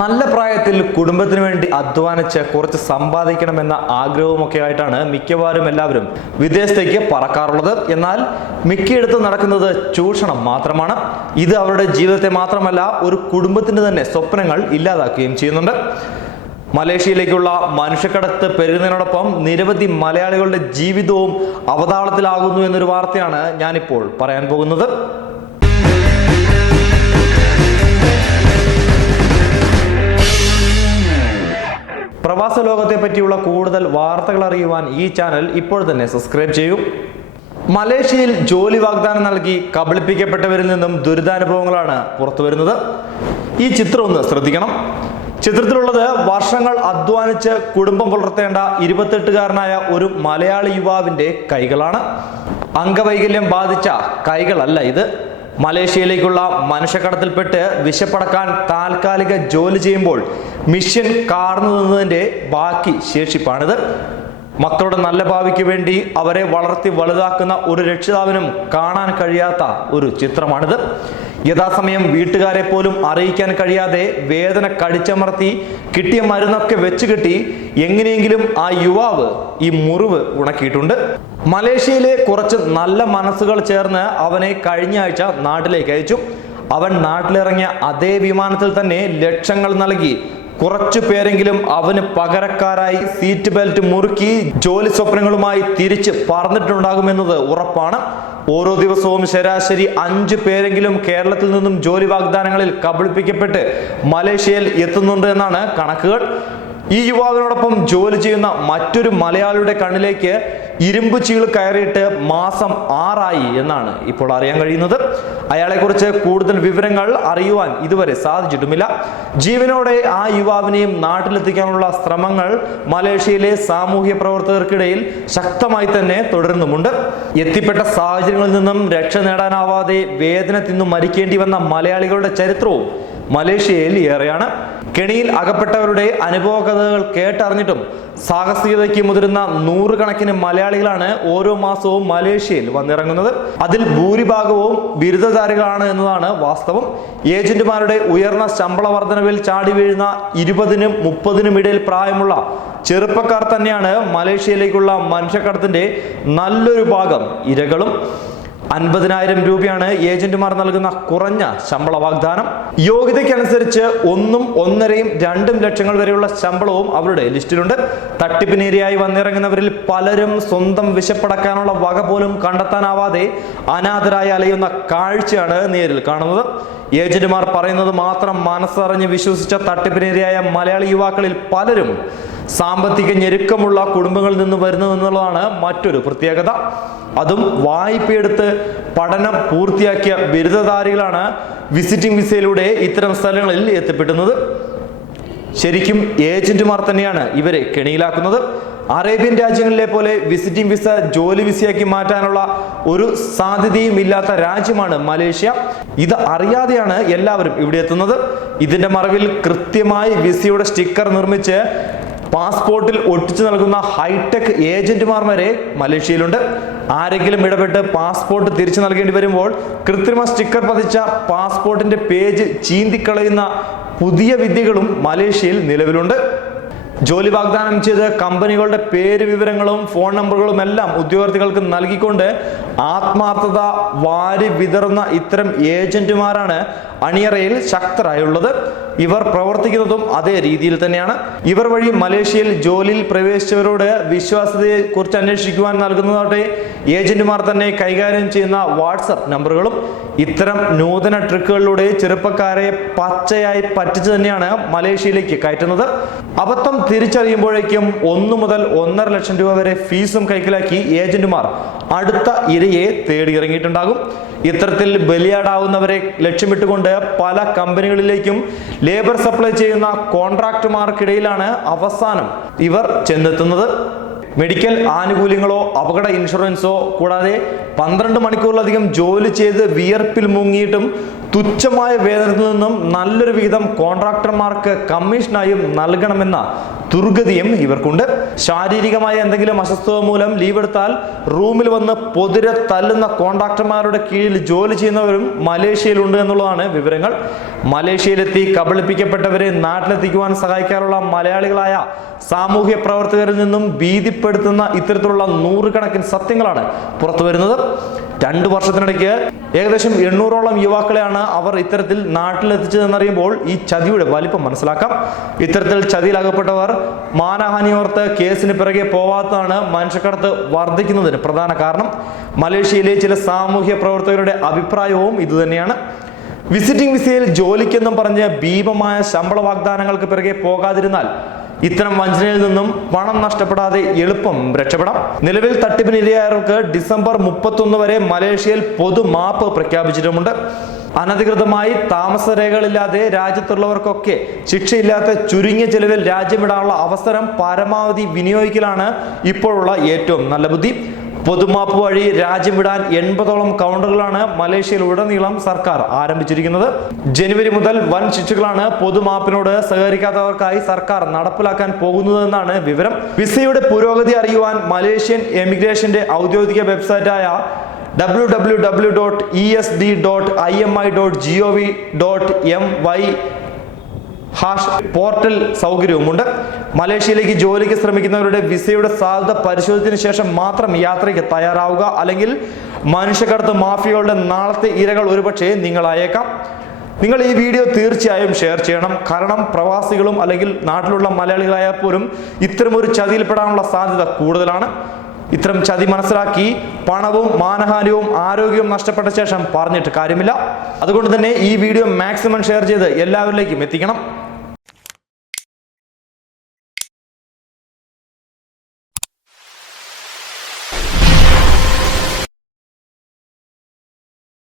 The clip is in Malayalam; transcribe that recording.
നല്ല പ്രായത്തിൽ കുടുംബത്തിന് വേണ്ടി അധ്വാനിച്ച് കുറച്ച് സമ്പാദിക്കണമെന്ന ആഗ്രഹവുമൊക്കെ ആയിട്ടാണ് മിക്കവാറും എല്ലാവരും വിദേശത്തേക്ക് പറക്കാറുള്ളത്. എന്നാൽ മിക്കയിടത്തും നടക്കുന്നത് ചൂഷണം മാത്രമാണ്. ഇത് അവരുടെ ജീവിതത്തെ മാത്രമല്ല, ഒരു കുടുംബത്തിന്റെ തന്നെ സ്വപ്നങ്ങൾ ഇല്ലാതാക്കുകയും ചെയ്യുന്നുണ്ട്. മലേഷ്യയിലേക്കുള്ള മനുഷ്യക്കടത്ത് പെരുകുന്നതിനോടൊപ്പം നിരവധി മലയാളികളുടെ ജീവിതവും അവതാളത്തിലാകുന്നു എന്നൊരു വാർത്തയാണ് ഞാനിപ്പോൾ പറയാൻ പോകുന്നത്. പ്രവാസ ലോകത്തെ പറ്റിയുള്ള കൂടുതൽ വാർത്തകൾ അറിയുവാൻ ഈ ചാനൽ ഇപ്പോൾ തന്നെ സബ്സ്ക്രൈബ് ചെയ്യൂ. മലേഷ്യയിൽ ജോലി വാഗ്ദാനം നൽകി കബളിപ്പിക്കപ്പെട്ടവരിൽ നിന്നും ദുരിതാനുഭവങ്ങളാണ് പുറത്തു വരുന്നത്. ഈ ചിത്രം ഒന്ന് ശ്രദ്ധിക്കണം. ചിത്രത്തിലുള്ളത് വർഷങ്ങൾ അധ്വാനിച്ച് കുടുംബം പുലർത്തേണ്ട 28-കാരനായ ഒരു മലയാളി യുവാവിന്റെ കൈകളാണ്. അംഗവൈകല്യം ബാധിച്ച കൈകളല്ല ഇത്. മലേഷ്യയിലേക്കുള്ള മനുഷ്യക്കടത്തിൽപ്പെട്ട് വിശപ്പടക്കാൻ താൽക്കാലിക ജോലി ചെയ്യുമ്പോൾ മിഷൻ കാർന്നു നിന്നതിന്റെ ബാക്കി ശേഷിപ്പാണിത്. മക്കളുടെ നല്ല ഭാവിക്ക് വേണ്ടി അവരെ വളർത്തി വലുതാക്കുന്ന ഒരു രക്ഷിതാവിനും കാണാൻ കഴിയാത്ത ഒരു ചിത്രമാണിത്. യഥാസമയം വീട്ടുകാരെ പോലും അറിയിക്കാൻ കഴിയാതെ വേദന കടിച്ചമർത്തി കിട്ടിയ മരുന്നൊക്കെ വെച്ച് കെട്ടി എങ്ങനെയെങ്കിലും ആ യുവാവ് ഈ മുറിവ് ഉണക്കിയിട്ടുണ്ട്. മലേഷ്യയിലെ കുറച്ച് നല്ല മനസ്സുകൾ ചേർന്ന് അവനെ കഴിഞ്ഞ ആഴ്ച നാട്ടിലേക്ക് അയച്ചു. അവൻ നാട്ടിലിറങ്ങിയ അതേ വിമാനത്തിൽ തന്നെ ലക്ഷങ്ങൾ നൽകി കുറച്ചു പേരെങ്കിലും അവന് പകരക്കാരായി സീറ്റ് ബെൽറ്റ് മുറുക്കി ജോലി സ്വപ്നങ്ങളുമായി തിരിച്ച് പറന്നിട്ടുണ്ടാകുമെന്നത് ഉറപ്പാണ്. ഓരോ ദിവസവും ശരാശരി 5 പേരെങ്കിലും കേരളത്തിൽ നിന്നും ജോലി വാഗ്ദാനങ്ങളിൽ കബളിപ്പിക്കപ്പെട്ട് മലേഷ്യയിൽ എത്തുന്നുണ്ട് എന്നാണ് കണക്കുകൾ. ഈ യുവാവിനോടൊപ്പം ജോലി ചെയ്യുന്ന മറ്റൊരു മലയാളിയുടെ കണ്ണിലേക്ക് ഇരുമ്പ് ചീള് കയറിയിട്ട് മാസം 6 ആയി എന്നാണ് ഇപ്പോൾ അറിയാൻ കഴിയുന്നത്. അയാളെക്കുറിച്ച് കൂടുതൽ വിവരങ്ങൾ അറിയുവാൻ ഇതുവരെ സാധിച്ചിട്ടുമില്ല. ജീവനോടെ ആ യുവാവിനെയും നാട്ടിലെത്തിക്കാനുള്ള ശ്രമങ്ങൾ മലേഷ്യയിലെ സാമൂഹ്യ പ്രവർത്തകർക്കിടയിൽ ശക്തമായി തന്നെ തുടരുന്നുമുണ്ട്. എത്തിപ്പെട്ട സാഹചര്യങ്ങളിൽ നിന്നും രക്ഷ നേടാനാവാതെ വേദന തിന്നു മരിക്കേണ്ടി വന്ന മലയാളികളുടെ ചരിത്രവും മലേഷ്യയിൽ ഏറെയാണ്. കെണിയിൽ അകപ്പെട്ടവരുടെ അനുഭവ കഥകൾ കേട്ടറിഞ്ഞിട്ടും സാഹസികതയ്ക്ക് മുതിരുന്ന 100 കണക്കിന് മലയാളികളാണ് ഓരോ മാസവും മലേഷ്യയിൽ വന്നിറങ്ങുന്നത്. അതിൽ ഭൂരിഭാഗവും ബിരുദധാരികളാണ് എന്നതാണ് വാസ്തവം. ഏജന്റുമാരുടെ ഉയർന്ന ശമ്പള വർധനവിൽ ചാടി വീഴുന്ന 20-നും 30-നും ഇടയിൽ പ്രായമുള്ള ചെറുപ്പക്കാർ തന്നെയാണ് മലേഷ്യയിലേക്കുള്ള മനുഷ്യക്കടത്തിന്റെ നല്ലൊരു ഭാഗം ഇരകളും. 50,000 രൂപയാണ് ഏജന്റുമാർ നൽകുന്ന കുറഞ്ഞ ശമ്പള വാഗ്ദാനം. യോഗ്യതയ്ക്കനുസരിച്ച് 1, 1.5, 2 ലക്ഷങ്ങൾ വരെയുള്ള ശമ്പളവും അവരുടെ ലിസ്റ്റിലുണ്ട്. തട്ടിപ്പിനിരയായി വന്നിറങ്ങുന്നവരിൽ പലരും സ്വന്തം വിശപ്പടക്കാനുള്ള വക പോലും കണ്ടെത്താനാവാതെ അനാഥരായി അലയുന്ന കാഴ്ചയാണ് നേരിൽ കാണുന്നത്. ഏജന്റുമാർ പറയുന്നത് മാത്രം മനസ്സറിഞ്ഞ് വിശ്വസിച്ച തട്ടിപ്പിനിരയായ മലയാളി യുവാക്കളിൽ പലരും സാമ്പത്തിക ഞെരുക്കമുള്ള കുടുംബങ്ങളിൽ നിന്ന് വരുന്നു എന്നുള്ളതാണ് മറ്റൊരു പ്രത്യേകത. അതും വായ്പയെടുത്ത് പഠനം പൂർത്തിയാക്കിയ ബിരുദധാരികളാണ് വിസിറ്റിംഗ് വിസയിലൂടെ ഇത്തരം സ്ഥലങ്ങളിൽ എത്തിപ്പെടുന്നത്. ശരിക്കും ഏജന്റുമാർ തന്നെയാണ് ഇവരെ കെണിയിലാക്കുന്നത്. അറേബ്യൻ രാജ്യങ്ങളിലെ പോലെ വിസിറ്റിംഗ് വിസ ജോലി വിസയാക്കി മാറ്റാനുള്ള ഒരു സാധ്യതയും ഇല്ലാത്ത രാജ്യമാണ് മലേഷ്യ. ഇത് അറിയാതെയാണ് എല്ലാവരും ഇവിടെ എത്തുന്നത്. ഇതിന്റെ മറവിൽ കൃത്യമായി വിസയുടെ സ്റ്റിക്കർ നിർമ്മിച്ച് പാസ്പോർട്ടിൽ ഒട്ടിച്ചു നൽകുന്ന ഹൈടെക് ഏജന്റുമാർ വരെ മലേഷ്യയിലുണ്ട്. ആരെങ്കിലും ഇടപെട്ട് പാസ്പോർട്ട് തിരിച്ചു നൽകേണ്ടി വരുമ്പോൾ കൃത്രിമ സ്റ്റിക്കർ പതിച്ച പാസ്പോർട്ടിന്റെ പേജ് ചീന്തിക്കളയുന്ന പുതിയ വിദ്യകളും മലേഷ്യയിൽ നിലവിലുണ്ട്. ജോലി വാഗ്ദാനം ചെയ്ത് കമ്പനികളുടെ പേര് വിവരങ്ങളും ഫോൺ നമ്പറുകളും എല്ലാം ഉദ്യോഗാർത്ഥികൾക്ക് നൽകിക്കൊണ്ട് ആത്മാർത്ഥത വാരി വിതറുന്ന ഇത്തരം ഏജന്റുമാരാണ് അണിയറയിൽ ശക്തരായുള്ളത്. ഇവർ പ്രവർത്തിക്കുന്നതും അതേ രീതിയിൽ തന്നെയാണ്. ഇവർ വഴി മലേഷ്യയിൽ ജോലിയിൽ പ്രവേശിച്ചവരോട് വിശ്വാസ്യതയെ കുറിച്ച് അന്വേഷിക്കുവാൻ നൽകുന്നതോടെ ഏജന്റുമാർ തന്നെ കൈകാര്യം ചെയ്യുന്ന വാട്സപ്പ് നമ്പറുകളും. ഇത്തരം നൂതന ട്രിക്കുകളിലൂടെ ചെറുപ്പക്കാരെ പച്ചയായി പറ്റിച്ചു തന്നെയാണ് മലേഷ്യയിലേക്ക് കയറ്റുന്നത്. അബദ്ധം തിരിച്ചറിയുമ്പോഴേക്കും 1 മുതൽ 1.5 ലക്ഷം രൂപ വരെ ഫീസും കൈക്കലാക്കി ഏജന്റുമാർ അടുത്ത ഇരയെ തേടിയിറങ്ങിയിട്ടുണ്ടാകും. ഇത്തരത്തിൽ ബലിയാടാവുന്നവരെ ലക്ഷ്യമിട്ടുകൊണ്ട് പല കമ്പനികളിലേക്കും ലേബർ സപ്ലൈ ചെയ്യുന്ന കോൺട്രാക്ടർമാർക്കിടയിലാണ് അവസാനം ഇവർ ചെന്നെത്തുന്നത്. മെഡിക്കൽ ആനുകൂല്യങ്ങളോ അപകട ഇൻഷുറൻസോ കൂടാതെ 12 മണിക്കൂറിലധികം ജോലി ചെയ്ത് വിയർപ്പിൽ മുങ്ങിയിട്ടും തുച്ഛമായ വേതനത്തിൽ നിന്നും നല്ലൊരു വിഹിതം കോൺട്രാക്ടർമാർക്ക് കമ്മീഷനായും നൽകണമെന്ന ദുർഗതിയും ഇവർക്കുണ്ട്. ശാരീരികമായ എന്തെങ്കിലും അസ്വസ്ഥത മൂലം ലീവ് എടുത്താൽ റൂമിൽ വന്ന് പൊതിരെ തല്ലുന്ന കോൺട്രാക്ടർമാരുടെ കീഴിൽ ജോലി ചെയ്യുന്നവരും മലേഷ്യയിലുണ്ട് എന്നുള്ളതാണ് വിവരങ്ങൾ. മലേഷ്യയിലെത്തി കബളിപ്പിക്കപ്പെട്ടവരെ നാട്ടിലെത്തിക്കുവാൻ സഹായിക്കാറുള്ള മലയാളികളായ സാമൂഹ്യ പ്രവർത്തകരിൽ നിന്നും ഭീതിപ്പെടുത്തുന്ന ഇത്തരത്തിലുള്ള നൂറുകണക്കിന് സത്യങ്ങളാണ് പുറത്തു വരുന്നത്. 2 വർഷത്തിനിടയ്ക്ക് ഏകദേശം 800ഓളം യുവാക്കളെയാണ് അവർ ഇത്തരത്തിൽ നാട്ടിലെത്തിച്ചതെന്നറിയുമ്പോൾ ഈ ചതിയുടെ വലിപ്പം മനസ്സിലാക്കാം. ഇത്തരത്തിൽ ചതിയിലകപ്പെട്ടവർ മാനഹാനി ഓർത്ത് കേസിന് പിറകെ പോവാത്തതാണ് മനുഷ്യക്കടത്ത് വർദ്ധിക്കുന്നതിന് പ്രധാന കാരണം. മലേഷ്യയിലെ ചില സാമൂഹ്യ പ്രവർത്തകരുടെ അഭിപ്രായവും ഇതുതന്നെയാണ്. വിസിറ്റിംഗ് വിസയിൽ ജോലിക്കെന്നും പറഞ്ഞ് ഭീമമായ ശമ്പള വാഗ്ദാനങ്ങൾക്ക് പിറകെ പോകാതിരുന്നാൽ ഇത്തരം വഞ്ചനയിൽ നിന്നും പണം നഷ്ടപ്പെടാതെ എളുപ്പം രക്ഷപ്പെടാം. നിലവിൽ തട്ടിപ്പിനിരയായവർക്ക് ഡിസംബർ 31 വരെ മലേഷ്യയിൽ പൊതുമാപ്പ് പ്രഖ്യാപിച്ചിട്ടുമുണ്ട്. അനധികൃതമായി താമസരേഖകളില്ലാതെ രാജ്യത്തുള്ളവർക്കൊക്കെ ശിക്ഷയില്ലാത്ത ചുരുങ്ങിയ ചെലവിൽ രാജ്യം വിടാനുള്ള അവസരം പരമാവധി വിനിയോഗിക്കലാണ് ഇപ്പോഴുള്ള ഏറ്റവും നല്ല ബുദ്ധി. പൊതുമാപ്പ് വഴി രാജ്യം വിടാൻ 80ഓളം കൗണ്ടറുകളാണ് മലേഷ്യയിൽ ഉടനീളം സർക്കാർ ആരംഭിച്ചിരിക്കുന്നത്. ജനുവരി മുതൽ വൻ ശിക്ഷകളാണ് പൊതുമാപ്പിനോട് സഹകരിക്കാത്തവർക്കായി സർക്കാർ നടപ്പിലാക്കാൻ പോകുന്നതെന്നാണ് വിവരം. വിസയുടെ പുരോഗതി അറിയുവാൻ മലേഷ്യൻ എമിഗ്രേഷന്റെ ഔദ്യോഗിക വെബ്സൈറ്റായ www.esd.imi.gov.my പോർട്ടൽ സൗകര്യവുമുണ്ട്. മലേഷ്യയിലേക്ക് ജോലിക്ക് ശ്രമിക്കുന്നവരുടെ വിസയുടെ സാധ്യത പരിശോധിച്ചതിന് ശേഷം മാത്രം യാത്രയ്ക്ക് തയ്യാറാവുക. അല്ലെങ്കിൽ മനുഷ്യക്കടത്ത് മാഫിയകളുടെ നാളത്തെ ഇരകൾ ഒരുപക്ഷെ നിങ്ങളായേക്കാം. നിങ്ങൾ ഈ വീഡിയോ തീർച്ചയായും ഷെയർ ചെയ്യണം. കാരണം പ്രവാസികളും അല്ലെങ്കിൽ നാട്ടിലുള്ള മലയാളികളായാൽ പോലും ഇത്തരമൊരു ചതിയിൽപ്പെടാനുള്ള സാധ്യത കൂടുതലാണ്. ഇത്തരം ചതി മനസ്സിലാക്കി പണവും മാനഹാനിയും ആരോഗ്യവും നഷ്ടപ്പെട്ട ശേഷം പറഞ്ഞിട്ട് കാര്യമില്ല. അതുകൊണ്ട് തന്നെ ഈ വീഡിയോ മാക്സിമം ഷെയർ ചെയ്ത് എല്ലാവരിലേക്കും എത്തിക്കണം.